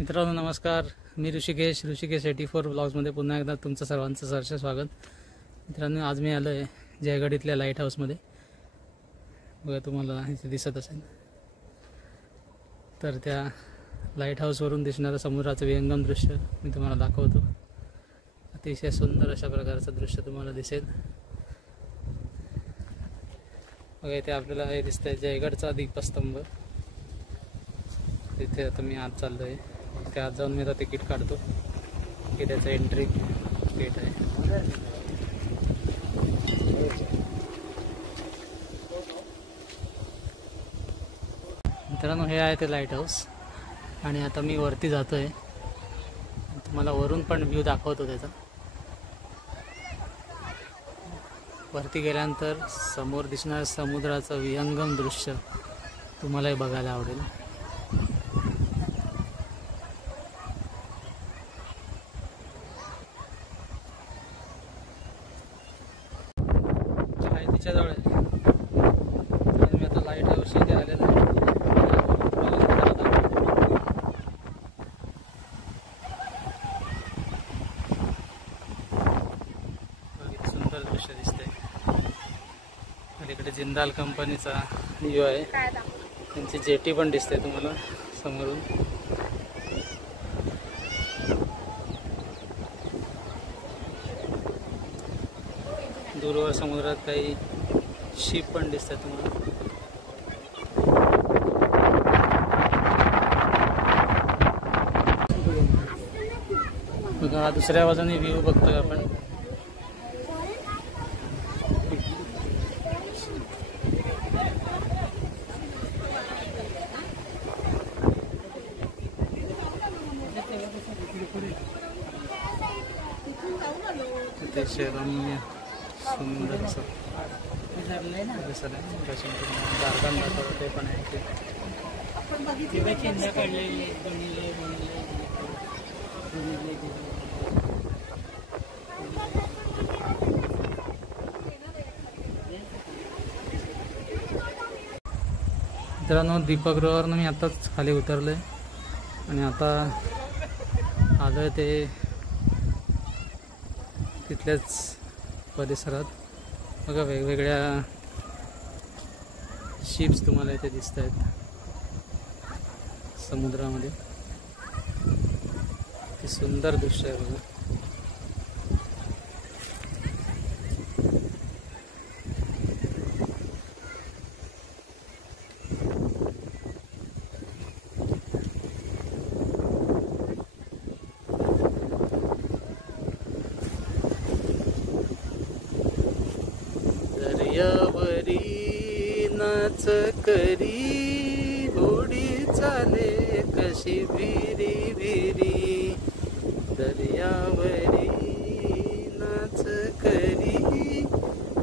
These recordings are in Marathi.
मित्रांनो नमस्कार, मी ऋषिकेश 84 ब्लॉग्समध्ये पुन्हा एकदा तुमचं सर्वांचं सहर्ष स्वागत। मित्रांनो आज मी आलो आहे जयगड इथल्या लाईट हाऊसमध्ये। बघा तुम्हाला इथे दिसत असेल तर त्या लाईट हाऊसवरून दिसणारं समुद्राचं विहंगम दृश्य मी तुम्हाला दाखवतो। अतिशय सुंदर अशा प्रकारचं दृश्य तुम्हाला दिसेल। बघा इथे आपल्याला हे दिसतंय जयगडचा दीपस्तंभ। तिथे आता मी आत चाललो आहे, त्या आत जाऊन मी आता तिकीट काढतो की त्याचं एंट्री गेट आहे। मित्रांनो हे आहे ते लाईट हाऊस आणि आता मी वरती जातो आहे, तुम्हाला वरून पण व्ह्यू दाखवतो त्याचा। वरती गेल्यानंतर समोर दिसणारं समुद्राचं विहंगम दृश्य तुम्हालाही बघायला आवडेल। तिच्याजवळ आहे मी आता लाईट हाऊस इथे आलेलो आहे। सुंदर दृश्य दिसतंय। अलीकडे जिंदाल कंपनीचा व्ह्यू आहे, त्यांची जेटी पण दिसते तुम्हाला समोरून। दूरवर समुद्रात काही शिप पण दिसतात तुम्हाला। बघा दुसऱ्या बाजूने व्ह्यू बघतोय आपण। अतिशय रम्य सुंदर असं गार्डन दाखवलं ते पण आहे। मित्रांनो दीपगृहावरून मी आताच खाली उतरलोय आणि आता आलोय ते तिथल्याच परिसरात। बघा वेगवेगळ्या शिप्स तुम्हाला इथे दिसत आहेत समुद्रामध्ये। ते सुंदर दृश्य आहे बघा। दर्यावरी नाच करी होडी चाले कशी विरी विरी। दर्यावरी नाच करी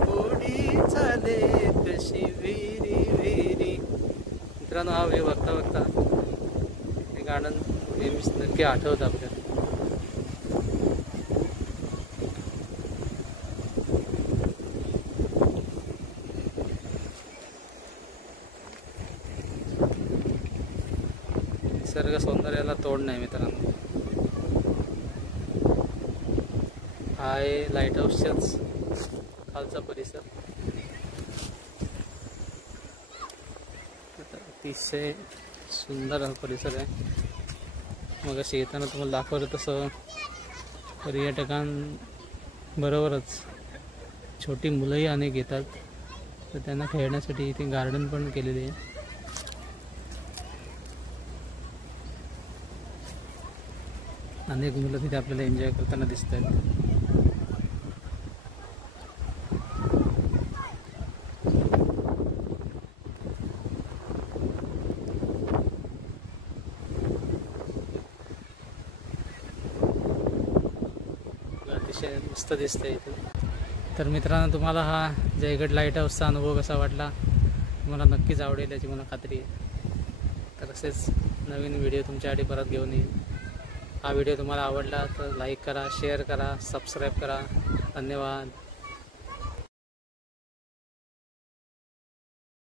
होडी चाले कशी विरी विरी। मित्रांनो हा व्ह्यू बघता बघता हे गाणं नेहमीच नक्की आठवतं आपल्याला। निसर्ग सौंदर्याला तोड नाही मित्रांनो। हा आहे लाईट हाऊसच्याच खालचा परिसर। अतिशय सुंदर हा परिसर आहे। मग अशी येताना तुम्हाला दाखवलं तसं पर्यटकांबरोबरच छोटी मुलंही अनेक येतात, तर त्यांना खेळण्यासाठी इथे गार्डन पण केलेले आहे। अनेक मुलं तिथे आपल्याला एन्जॉय करताना दिसत आहेत। अतिशय मस्त दिसतंय इथे। तर मित्रांनो तुम्हाला हा जयगड लाईट हाऊसचा अनुभव कसा वाटला तुम्हाला नक्कीच आवडेल याची मला खात्री आहे। तर असेच नवीन व्हिडिओ तुमच्यासाठी परत घेऊन येईल। हा व्हिडिओ तुम्हाला आवडला तर लाईक करा, शेअर करा, सबस्क्राईब करा। धन्यवाद।